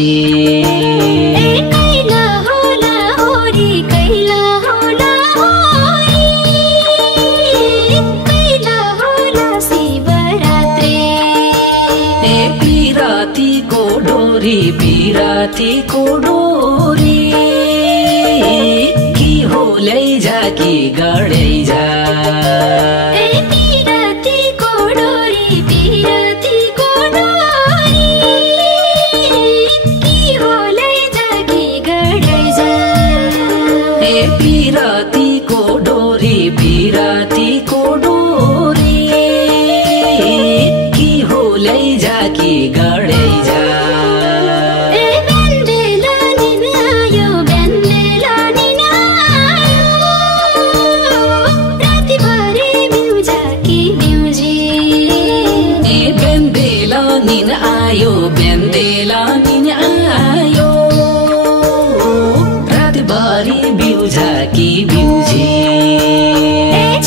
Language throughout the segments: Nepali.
बिउजी कैला होला होरी कैला होला होरी कैला होला शिवरात्रि पिरातीको डोरी कि हो लैजा कि गडैजा पिरातीको डोरी कि हो लैजा कि गडैजा पिरातीको डोरी कि हो लैजा कि गडैजा बेन्देला निन आयो रातभरि बिउजा कि बिउजी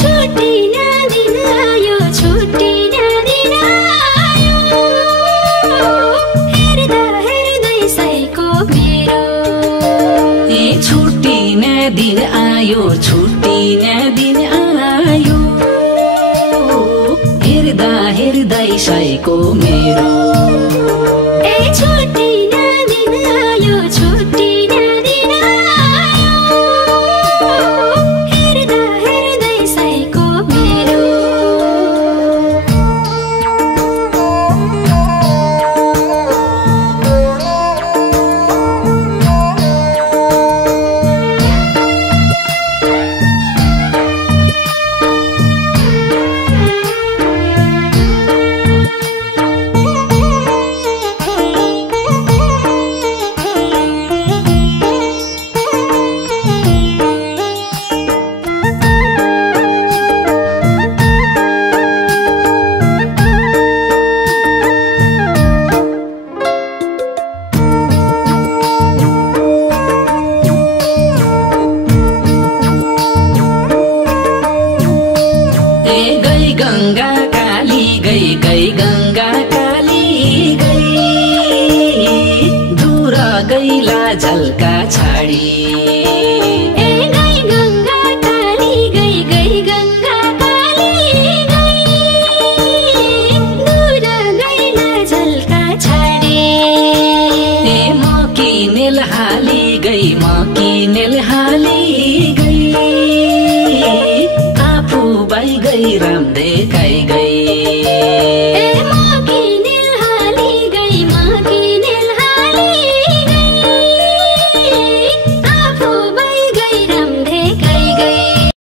छुट्टी दिन आयो हेर्दै सैको मेरो छुट्टी न दिन आयो हेर्दै सैको मेरो छुट्टी न दिन आयो हेर्दै सैको मेरो गंगा काली गई दूर गैला झल्का छाडी गंगा काली गई गंगा काली गई दूर गैला झल्का छाडी म किनेल हाली गई आफू बाई गई राम देखाइ गई